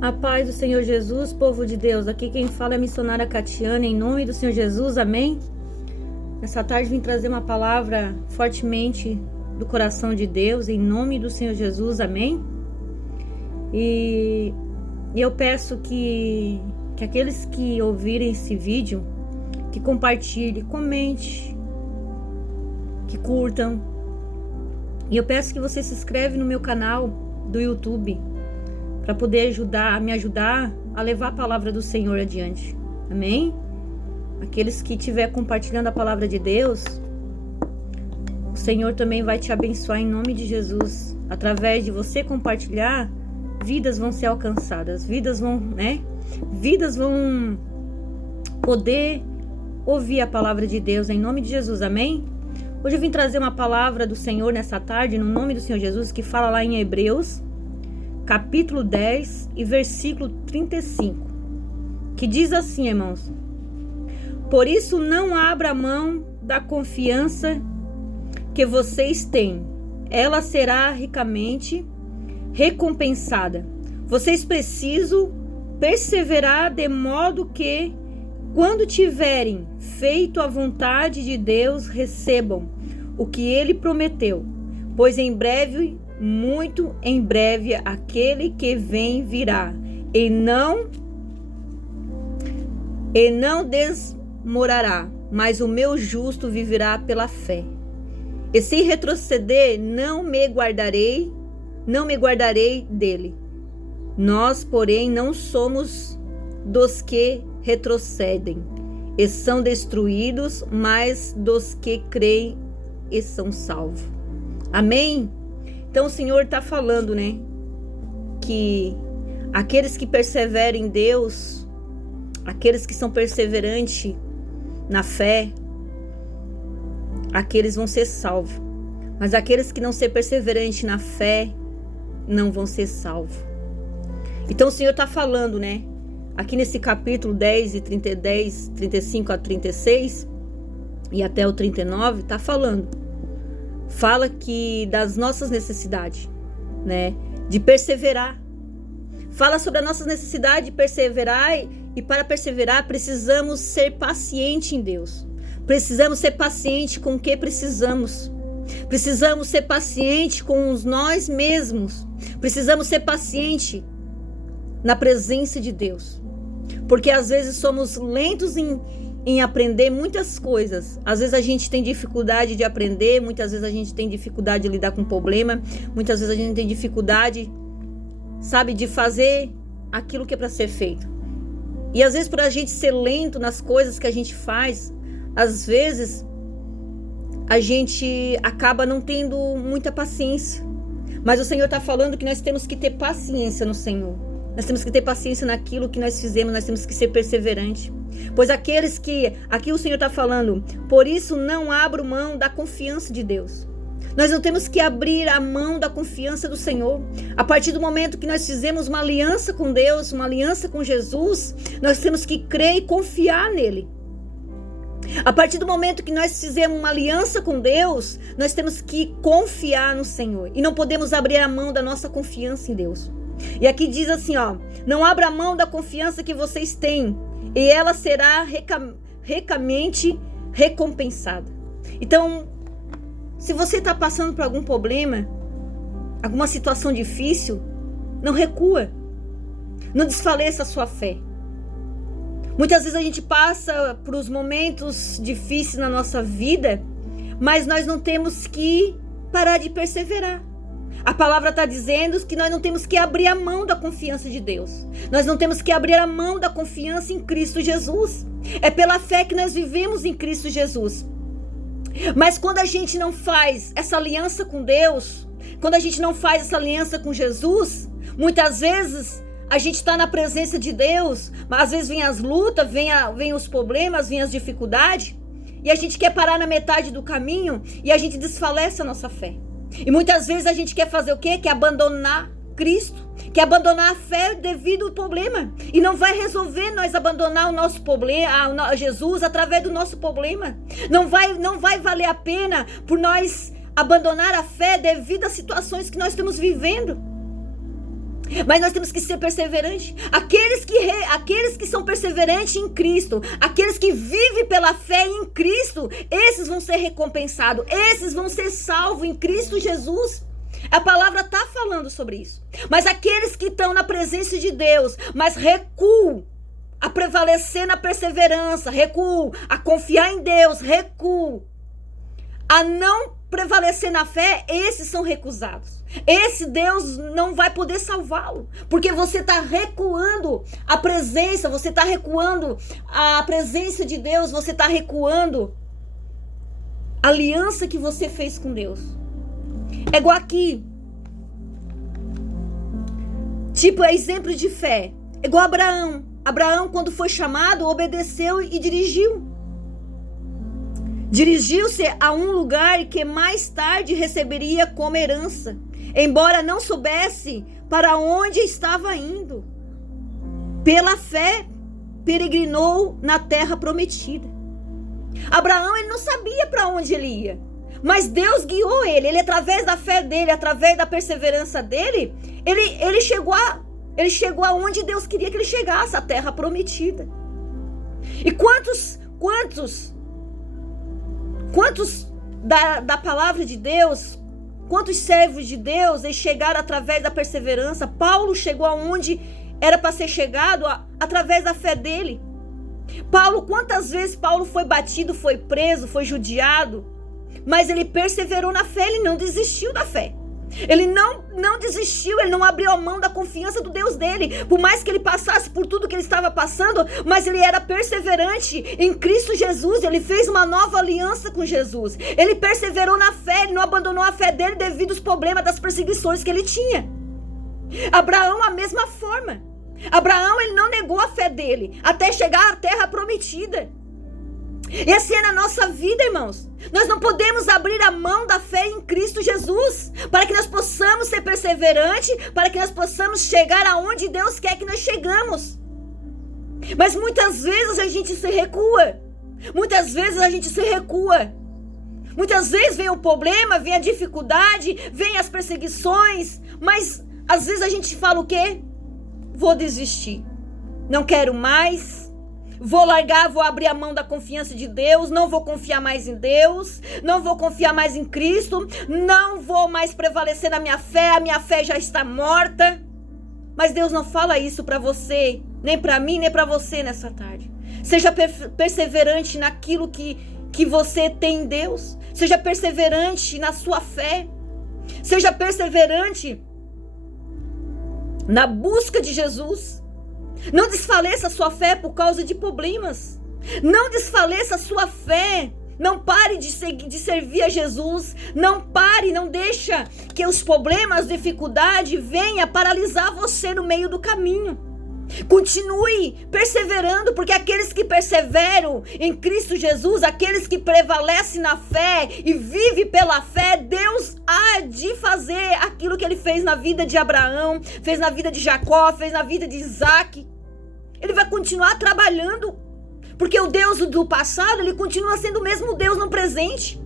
A paz do Senhor Jesus, povo de Deus. Aqui quem fala é a missionária Catiana, em nome do Senhor Jesus, amém? Nessa tarde vim trazer uma palavra fortemente do coração de Deus, em nome do Senhor Jesus, amém? E eu peço que aqueles que ouvirem esse vídeo, que compartilhem, comente, que curtam. E eu peço que você se inscreva no meu canal do YouTube, para poder me ajudar a levar a palavra do Senhor adiante. Amém? Aqueles que estiver compartilhando a palavra de Deus, o Senhor também vai te abençoar em nome de Jesus. Através de você compartilhar, vidas vão ser alcançadas, vidas vão poder ouvir a palavra de Deus em nome de Jesus. Amém? Hoje eu vim trazer uma palavra do Senhor nessa tarde, no nome do Senhor Jesus, que fala lá em Hebreus capítulo 10 e versículo 35, que diz assim, irmãos: por isso não abra mão da confiança que vocês têm, ela será ricamente recompensada. Vocês precisam perseverar de modo que, quando tiverem feito a vontade de Deus, recebam o que Ele prometeu, pois em breve, muito em breve, aquele que vem virá, e não desmorará, mas o meu justo viverá pela fé. E se retroceder, não me guardarei dele. Nós, porém, não somos dos que retrocedem e são destruídos, mas dos que creem e são salvos. Amém? Então o Senhor está falando, que aqueles que perseveram em Deus, aqueles que são perseverantes na fé, aqueles vão ser salvos. Mas aqueles que não são perseverantes na fé, não vão ser salvos. Então o Senhor está falando, aqui nesse capítulo 10, 35 a 36 e até o 39, está falando. Fala que das nossas necessidades, de perseverar. Fala sobre a nossa necessidade de perseverar, e para perseverar precisamos ser pacientes em Deus. Precisamos ser pacientes com o que precisamos. Precisamos ser pacientes com nós mesmos. Precisamos ser pacientes na presença de Deus. Porque às vezes somos lentos em aprender muitas coisas. Às vezes a gente tem dificuldade de aprender, muitas vezes a gente tem dificuldade de lidar com problema, muitas vezes a gente tem dificuldade, de fazer aquilo que é para ser feito. E às vezes, por a gente ser lento nas coisas que a gente faz, às vezes a gente acaba não tendo muita paciência. Mas o Senhor está falando que nós temos que ter paciência no Senhor. Nós temos que ter paciência naquilo que nós fizemos, nós temos que ser perseverante. Pois aqueles que, aqui o Senhor está falando, por isso não abro mão da confiança de Deus. Nós não temos que abrir a mão da confiança do Senhor. A partir do momento que nós fizemos uma aliança com Deus, uma aliança com Jesus, nós temos que crer e confiar nele. A partir do momento que nós fizemos uma aliança com Deus, nós temos que confiar no Senhor. E não podemos abrir a mão da nossa confiança em Deus. E aqui diz assim, não abra mão da confiança que vocês têm, e ela será ricamente recompensada. Então, se você está passando por algum problema, alguma situação difícil, não recua. Não desfaleça a sua fé. Muitas vezes a gente passa por os momentos difíceis na nossa vida, mas nós não temos que parar de perseverar. A palavra está dizendo que nós não temos que abrir a mão da confiança de Deus. Nós não temos que abrir a mão da confiança em Cristo Jesus. É pela fé que nós vivemos em Cristo Jesus. Mas quando a gente não faz essa aliança com Deus, quando a gente não faz essa aliança com Jesus, muitas vezes a gente está na presença de Deus, mas às vezes vem as lutas, vem os problemas, vem as dificuldades, e a gente quer parar na metade do caminho e a gente desfalece a nossa fé. E muitas vezes a gente quer fazer o quê? Quer abandonar Cristo, quer abandonar a fé devido ao problema. E não vai resolver nós abandonar o nosso problema, a Jesus, através do nosso problema. Não vai valer a pena por nós abandonar a fé devido às situações que nós estamos vivendo. Mas nós temos que ser perseverantes. Aqueles que são perseverantes em Cristo, aqueles que vivem pela fé em Cristo, esses vão ser recompensados, esses vão ser salvos em Cristo Jesus. A palavra está falando sobre isso. Mas aqueles que estão na presença de Deus, mas recuam a prevalecer na perseverança, recuam a confiar em Deus, recuam a não prevalecer na fé, esses são recusados. Esse Deus não vai poder salvá-lo, porque você está recuando a presença, você está recuando a presença de Deus, você está recuando a aliança que você fez com Deus. É igual aqui, tipo, é exemplo de fé, é igual Abraão. Abraão, quando foi chamado, obedeceu e dirigiu-se a um lugar que mais tarde receberia como herança, embora não soubesse para onde estava indo. Pela fé, peregrinou na terra prometida. Abraão, ele não sabia para onde ele ia, mas Deus guiou ele através da fé dele, através da perseverança dele, ele chegou aonde Deus queria que ele chegasse, a terra prometida. E quantos da palavra de Deus, quantos servos de Deus eles chegaram através da perseverança? Paulo chegou aonde era para ser chegado através da fé dele. Quantas vezes Paulo foi batido, foi preso, foi judiado, mas ele perseverou na fé, ele não desistiu da fé. Ele não desistiu, ele não abriu a mão da confiança do Deus dele. Por mais que ele passasse por tudo que ele estava passando, mas ele era perseverante em Cristo Jesus. Ele fez uma nova aliança com Jesus. Ele perseverou na fé, ele não abandonou a fé dele devido aos problemas das perseguições que ele tinha. Abraão, a mesma forma. Abraão, ele não negou a fé dele até chegar à terra prometida. E assim é na nossa vida, irmãos. Nós não podemos abrir a mão da fé em Cristo Jesus, para que nós possamos ser perseverantes, para que nós possamos chegar aonde Deus quer que nós chegamos. Mas muitas vezes a gente se recua. Muitas vezes vem o problema, vem a dificuldade, vem as perseguições, mas às vezes a gente fala o quê? Vou desistir. Não quero mais. Vou largar, vou abrir a mão da confiança de Deus, não vou confiar mais em Deus, não vou confiar mais em Cristo, não vou mais prevalecer na minha fé, a minha fé já está morta. Mas Deus não fala isso para você, nem para mim, nem para você nessa tarde. Seja perseverante naquilo que você tem em Deus, seja perseverante na sua fé, seja perseverante na busca de Jesus. Não desfaleça a sua fé por causa de problemas. Não desfaleça a sua fé. Não pare de servir a Jesus. Não pare, não deixa que os problemas, dificuldade venha paralisar você no meio do caminho. Continue perseverando, porque aqueles que perseveram em Cristo Jesus, aqueles que prevalecem na fé e vivem pela fé, Deus há de fazer aquilo que ele fez na vida de Abraão, fez na vida de Jacó, fez na vida de Isaac. Ele vai continuar trabalhando, porque o Deus do passado, ele continua sendo o mesmo Deus no presente.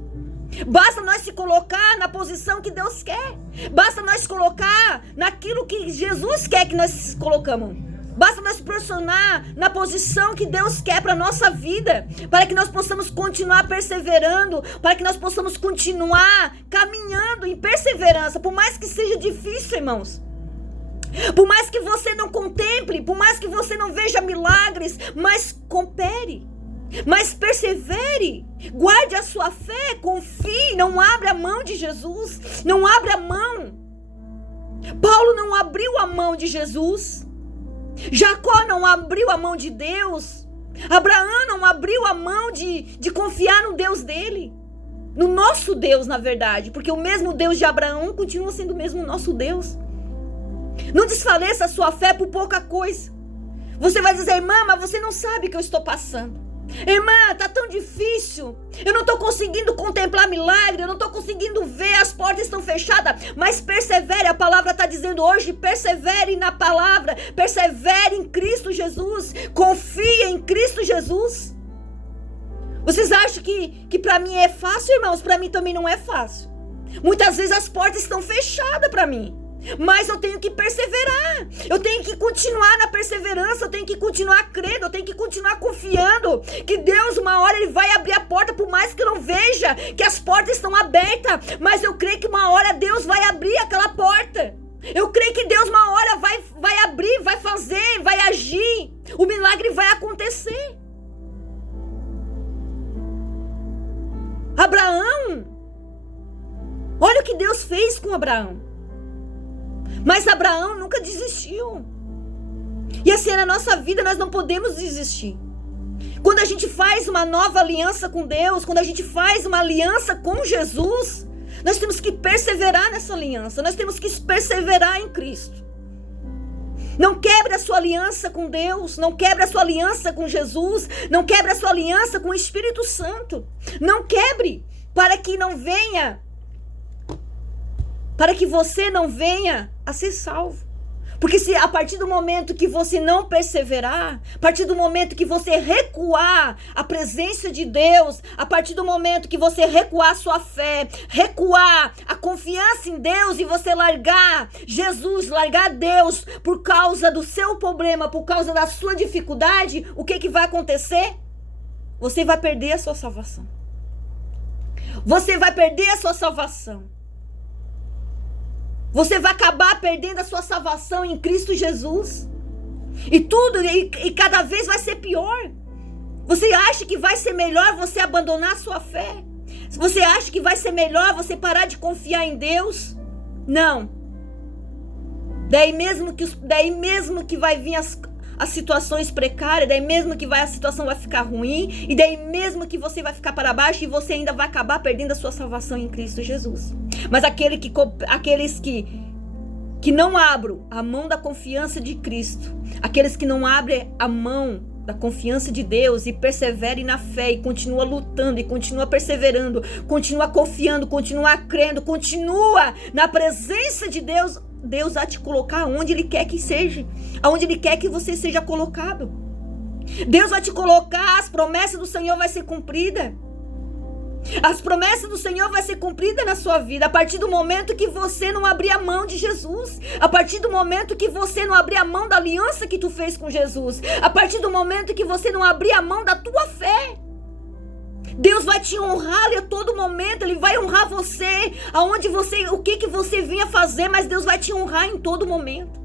Basta nós se colocar na posição que Deus quer. Basta nós colocar naquilo que Jesus quer que nós colocamos. Basta nós posicionar na posição que Deus quer para a nossa vida, para que nós possamos continuar perseverando, para que nós possamos continuar caminhando em perseverança, por mais que seja difícil, irmãos. Por mais que você não contemple, por mais que você não veja milagres, mas coopere, mas persevere, guarde a sua fé, confie, não abra a mão de Jesus, não abra a mão. Paulo não abriu a mão de Jesus, Jacó não abriu a mão de Deus, Abraão não abriu a mão de confiar no Deus dele, no nosso Deus, na verdade, porque o mesmo Deus de Abraão continua sendo o mesmo nosso Deus. Não desfaleça a sua fé por pouca coisa. Você vai dizer, irmã, mas você não sabe o que eu estou passando. Irmã, tá tão difícil. Eu não estou conseguindo contemplar milagre. Eu não estou conseguindo ver, as portas estão fechadas. Mas persevere, a palavra está dizendo hoje, persevere na palavra. Persevere em Cristo Jesus. Confie em Cristo Jesus. Vocês acham que para mim é fácil, irmãos? Para mim também não é fácil. Muitas vezes as portas estão fechadas para mim. Mas eu tenho que perseverar, eu tenho que continuar na perseverança, eu tenho que continuar crendo, eu tenho que continuar confiando que Deus, uma hora Ele vai abrir a porta, por mais que eu não veja que as portas estão abertas, mas eu creio que uma hora Deus vai abrir aquela porta. Eu creio que Deus uma hora vai abrir, vai fazer, vai agir, o milagre vai acontecer. Abraão, olha o que Deus fez com Abraão. Mas Abraão nunca desistiu. E assim, na nossa vida nós não podemos desistir. Quando a gente faz uma nova aliança com Deus, quando a gente faz uma aliança com Jesus, nós temos que perseverar nessa aliança, nós temos que perseverar em Cristo. Não quebre a sua aliança com Deus, não quebre a sua aliança com Jesus, não quebre a sua aliança com o Espírito Santo. Não quebre, para que você não venha a ser salvo. Porque se a partir do momento que você não perseverar, a partir do momento que você recuar a presença de Deus, a partir do momento que você recuar a sua fé, recuar a confiança em Deus e você largar Jesus, largar Deus por causa do seu problema, por causa da sua dificuldade, o que vai acontecer? Você vai perder a sua salvação. Você vai perder a sua salvação. Você vai acabar perdendo a sua salvação em Cristo Jesus. E cada vez vai ser pior. Você acha que vai ser melhor você abandonar a sua fé? Você acha que vai ser melhor você parar de confiar em Deus? Não. Daí mesmo que vai vir as situações precárias, daí mesmo que a situação vai ficar ruim, e daí mesmo que você vai ficar para baixo, e você ainda vai acabar perdendo a sua salvação em Cristo Jesus. Mas aqueles que não abrem a mão da confiança de Cristo, aqueles que não abrem a mão da confiança de Deus e perseverem na fé e continua lutando e continua perseverando, continua confiando, continua crendo, continua na presença de Deus, Deus vai te colocar onde Ele quer que seja, aonde Ele quer que você seja colocado. Deus vai te colocar, as promessas do Senhor vai ser cumprida. As promessas do Senhor vai ser cumprida na sua vida, a partir do momento que você não abrir a mão de Jesus, a partir do momento que você não abrir a mão da aliança que tu fez com Jesus, a partir do momento que você não abrir a mão da tua fé. Deus vai te honrar a todo momento, Ele vai honrar você, o que você vinha fazer, mas Deus vai te honrar em todo momento.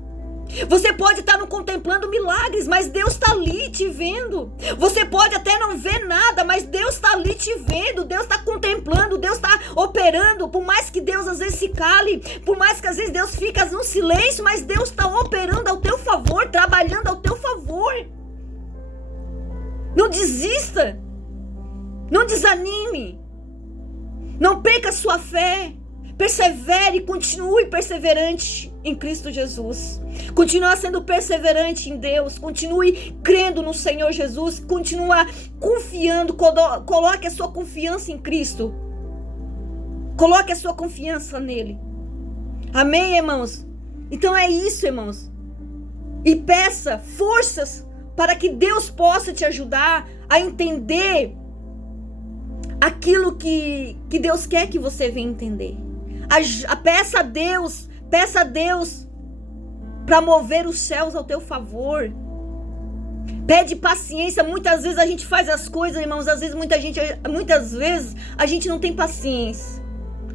Você pode estar não contemplando milagres, mas Deus está ali te vendo. Você pode até não ver nada, mas Deus está ali te vendo. Deus está contemplando, Deus está operando. Por mais que Deus às vezes se cale, por mais que às vezes Deus fica no silêncio, mas Deus está operando ao teu favor, trabalhando ao teu favor. Não desista, não desanime, não perca a sua fé. Persevere, continue perseverante em Cristo Jesus. Continue sendo perseverante em Deus. Continue crendo no Senhor Jesus. Continue confiando. Coloque a sua confiança em Cristo. Coloque a sua confiança nele. Amém, irmãos? Então é isso, irmãos. E peça forças para que Deus possa te ajudar a entender aquilo que Deus quer que você venha entender. Peça a Deus para mover os céus ao teu favor. Pede paciência. Muitas vezes a gente faz as coisas, irmãos, muitas vezes a gente não tem paciência.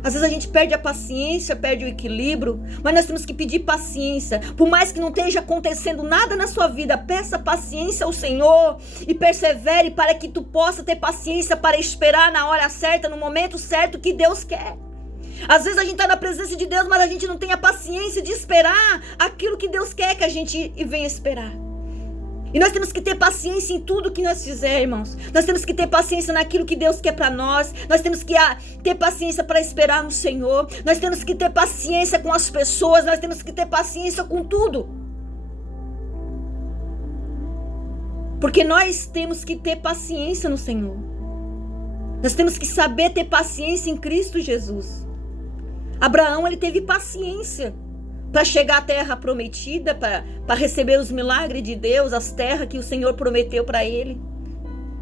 Às vezes a gente perde a paciência, perde o equilíbrio, mas nós temos que pedir paciência. Por mais que não esteja acontecendo nada na sua vida, peça paciência ao Senhor e persevere para que tu possa ter paciência para esperar na hora certa, no momento certo que Deus quer. Às vezes a gente está na presença de Deus, mas a gente não tem a paciência de esperar aquilo que Deus quer que a gente venha esperar. E nós temos que ter paciência em tudo que nós fizermos, irmãos. Nós temos que ter paciência naquilo que Deus quer para nós. Nós temos que ter paciência para esperar no Senhor. Nós temos que ter paciência com as pessoas. Nós temos que ter paciência com tudo. Porque nós temos que ter paciência no Senhor. Nós temos que saber ter paciência em Cristo Jesus. Abraão, ele teve paciência para chegar à terra prometida, para receber os milagres de Deus, as terras que o Senhor prometeu para ele.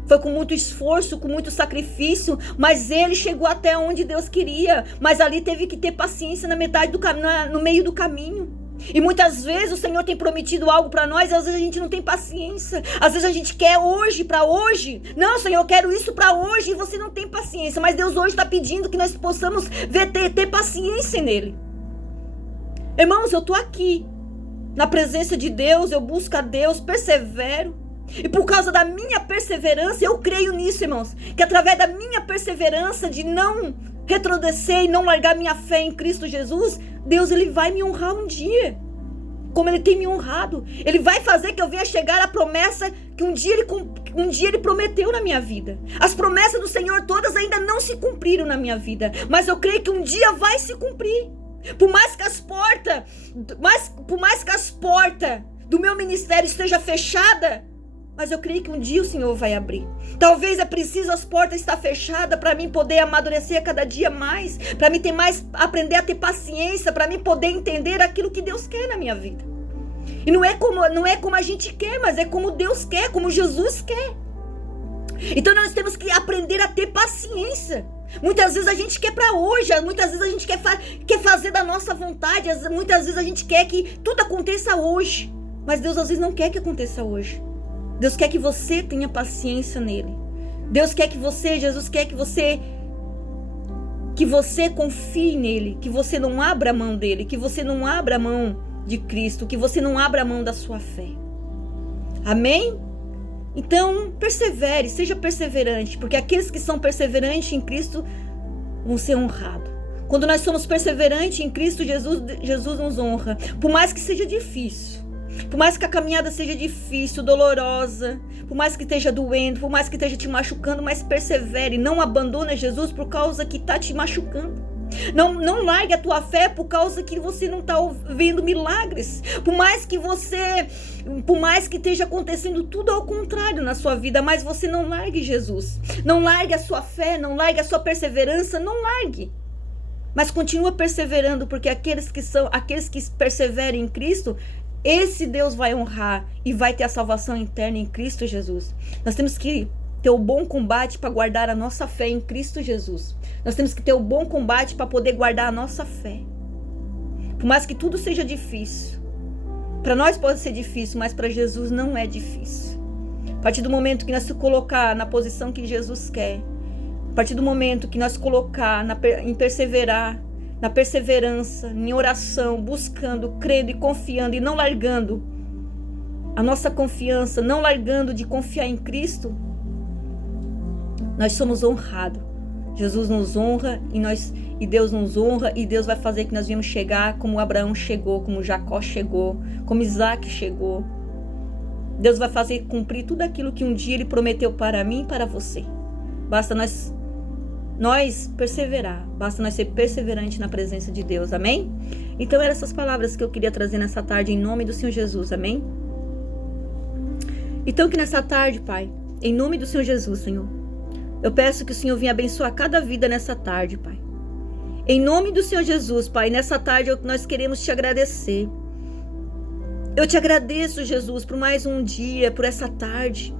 Foi com muito esforço, com muito sacrifício, mas ele chegou até onde Deus queria. Mas ali teve que ter paciência na metade do caminho, no meio do caminho. E muitas vezes o Senhor tem prometido algo para nós, e às vezes a gente não tem paciência. Às vezes a gente quer hoje, para hoje. Não, Senhor, eu quero isso para hoje, e você não tem paciência. Mas Deus hoje está pedindo que nós possamos ter paciência nele. Irmãos, eu estou aqui, na presença de Deus, eu busco a Deus, persevero. E por causa da minha perseverança, eu creio nisso, irmãos, que através da minha perseverança de não retroceder e não largar minha fé em Cristo Jesus, Deus, ele vai me honrar um dia, como ele tem me honrado. Ele vai fazer que eu venha chegar à promessa que um dia ele prometeu na minha vida. As promessas do Senhor todas ainda não se cumpriram na minha vida, mas eu creio que um dia vai se cumprir. Por mais que as portas do meu ministério estejam fechadas, mas eu creio que um dia o Senhor vai abrir. Talvez é preciso as portas estar fechadas para mim poder amadurecer a cada dia mais, para mim aprender a ter paciência, para mim poder entender aquilo que Deus quer na minha vida. E não é como a gente quer, mas é como Deus quer, como Jesus quer. Então nós temos que aprender a ter paciência. Muitas vezes a gente quer para hoje, muitas vezes a gente quer fazer da nossa vontade, muitas vezes a gente quer que tudo aconteça hoje, mas Deus às vezes não quer que aconteça hoje. Deus quer que você tenha paciência nele. Deus quer que Jesus quer que você confie nele, que você não abra a mão dele, que você não abra a mão de Cristo, que você não abra a mão da sua fé. Amém? Então, persevere, seja perseverante, porque aqueles que são perseverantes em Cristo vão ser honrados. Quando nós somos perseverantes em Cristo, Jesus nos honra. Por mais que seja difícil, por mais que a caminhada seja difícil, dolorosa, por mais que esteja doendo, por mais que esteja te machucando, mas persevere, não abandone Jesus por causa que está te machucando. Não largue a tua fé por causa que você não está vendo milagres. Por mais que esteja acontecendo tudo ao contrário na sua vida, mas você não largue Jesus. Não largue a sua fé, não largue a sua perseverança, não largue. Mas continua perseverando, porque aqueles que perseveram em Cristo, esse Deus vai honrar e vai ter a salvação eterna em Cristo Jesus. Nós temos que ter o bom combate para guardar a nossa fé em Cristo Jesus. Nós temos que ter o bom combate para poder guardar a nossa fé. Por mais que tudo seja difícil, para nós pode ser difícil, mas para Jesus não é difícil. A partir do momento que nós se colocar na posição que Jesus quer, a partir do momento que nós colocar em perseverar, na perseverança, em oração, buscando, crendo e confiando e não largando a nossa confiança, não largando de confiar em Cristo, nós somos honrados. Jesus nos honra e Deus nos honra, e Deus vai fazer que nós viemos chegar como Abraão chegou, como Jacó chegou, como Isaac chegou. Deus vai fazer cumprir tudo aquilo que um dia Ele prometeu para mim e para você. Basta nós perseverar, basta nós ser perseverantes na presença de Deus, amém? Então eram essas palavras que eu queria trazer nessa tarde em nome do Senhor Jesus, amém? Então que nessa tarde, Pai, em nome do Senhor Jesus, Senhor, eu peço que o Senhor venha abençoar cada vida nessa tarde, Pai. Em nome do Senhor Jesus, Pai, nessa tarde nós queremos te agradecer. Eu te agradeço, Jesus, por mais um dia, por essa tarde.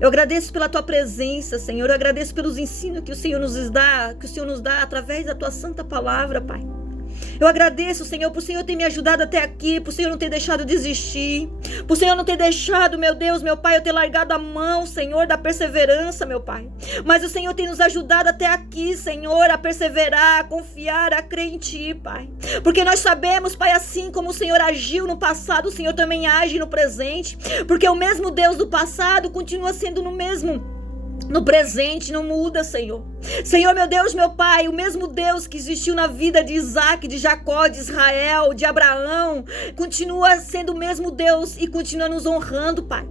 Eu agradeço pela tua presença, Senhor. Eu agradeço pelos ensinos que o Senhor nos dá através da tua santa palavra, Pai. Eu agradeço, Senhor, por o Senhor ter me ajudado até aqui, por o Senhor não ter deixado desistir, por o Senhor não ter deixado, meu Deus, meu Pai, eu ter largado a mão, Senhor, da perseverança, meu Pai. Mas o Senhor tem nos ajudado até aqui, Senhor, a perseverar, a confiar, a crer em Ti, Pai. Porque nós sabemos, Pai, assim como o Senhor agiu no passado, o Senhor também age no presente. Porque o mesmo Deus do passado continua sendo no presente, não muda, Senhor. Senhor, meu Deus, meu Pai, o mesmo Deus que existiu na vida de Isaac, de Jacó, de Israel, de Abraão, continua sendo o mesmo Deus e continua nos honrando, Pai.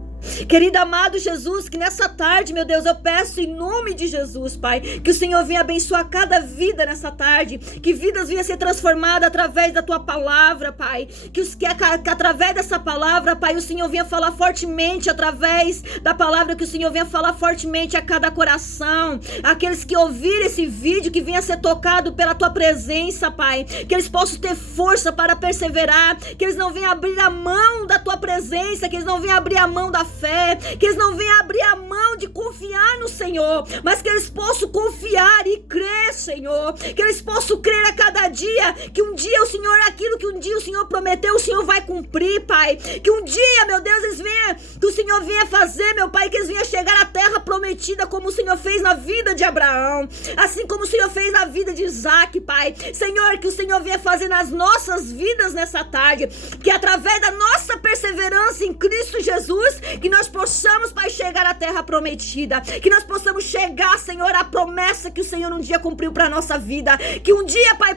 Querido amado Jesus, que nessa tarde, meu Deus, eu peço em nome de Jesus, Pai, que o Senhor venha abençoar cada vida nessa tarde, que vidas venham ser transformadas através da Tua palavra, Pai, que através dessa palavra, Pai, o Senhor venha falar fortemente através da palavra, que o Senhor venha falar fortemente a cada coração, aqueles que ouvirem esse vídeo, que venha ser tocado pela Tua presença, Pai, que eles possam ter força para perseverar, que eles não venham abrir a mão da Tua presença, que eles não venham abrir a mão da fé, fé, que eles não venham abrir a mão de confiar no Senhor, mas que eles possam confiar e crer, Senhor, que eles possam crer a cada dia, que um dia o Senhor, aquilo que um dia o Senhor prometeu, o Senhor vai cumprir, Pai, que um dia, meu Deus, que o Senhor venha fazer, meu Pai, que eles venham chegar à terra prometida, como o Senhor fez na vida de Abraão, assim como o Senhor fez na vida de Isaac, Pai, Senhor, que o Senhor venha fazer nas nossas vidas nessa tarde, que através da nossa perseverança em Cristo Jesus, que nós possamos, Pai, chegar à terra prometida, que nós possamos chegar, Senhor, à promessa que o Senhor um dia cumpriu para nossa vida, que um dia, Pai,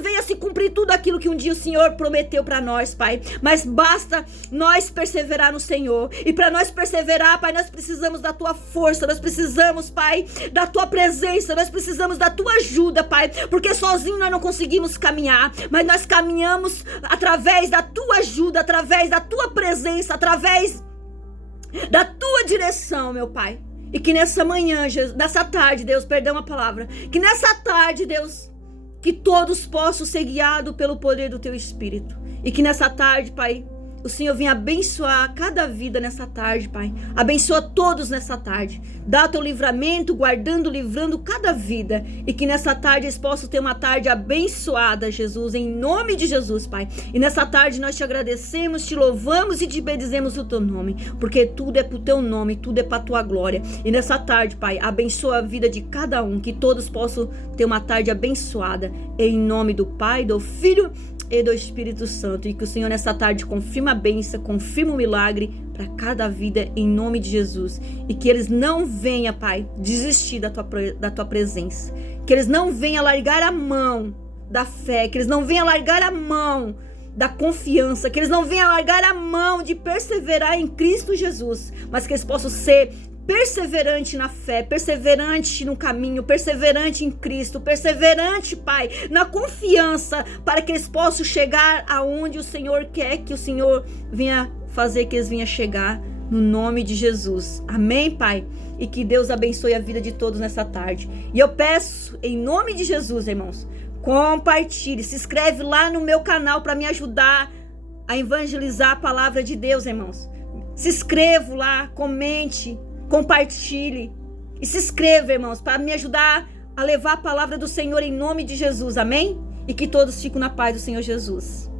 venha se cumprir tudo aquilo que um dia o Senhor prometeu para nós, Pai, mas basta nós perseverar no Senhor, e para nós perseverar, Pai, nós precisamos da Tua força, nós precisamos, Pai, da Tua presença, nós precisamos da Tua ajuda, Pai, porque sozinho nós não conseguimos caminhar, mas nós caminhamos através da Tua ajuda, através da Tua presença, através da Tua direção, meu Pai. E que nessa manhã, nessa tarde, Deus, perdão a palavra, que nessa tarde, Deus, que todos possam ser guiados pelo poder do Teu Espírito. E que nessa tarde, Pai, o Senhor venha abençoar cada vida nessa tarde, Pai. Abençoa todos nessa tarde. Dá o Teu livramento, guardando, livrando cada vida. E que nessa tarde eles possam ter uma tarde abençoada, Jesus, em nome de Jesus, Pai. E nessa tarde nós Te agradecemos, Te louvamos e Te bendizemos o Teu nome. Porque tudo é pro Teu nome, tudo é pra Tua glória. E nessa tarde, Pai, abençoa a vida de cada um. Que todos possam ter uma tarde abençoada. Em nome do Pai, do Filho e do Espírito Santo, e que o Senhor nessa tarde confirma a bênção, confirma o milagre para cada vida em nome de Jesus, e que eles não venham, Pai, desistir da tua presença, que eles não venham largar a mão da fé, que eles não venham largar a mão da confiança, que eles não venham largar a mão de perseverar em Cristo Jesus, mas que eles possam ser perseverante na fé, perseverante no caminho, perseverante em Cristo, perseverante, Pai, na confiança, para que eles possam chegar aonde o Senhor quer que o Senhor venha fazer que eles venham chegar, no nome de Jesus. Amém, Pai? E que Deus abençoe a vida de todos nessa tarde. E eu peço, em nome de Jesus, irmãos, compartilhe, se inscreve lá no meu canal para me ajudar a evangelizar a palavra de Deus, irmãos. Se inscreva lá, comente, compartilhe e se inscreva, irmãos, para me ajudar a levar a palavra do Senhor em nome de Jesus, amém? E que todos fiquem na paz do Senhor Jesus.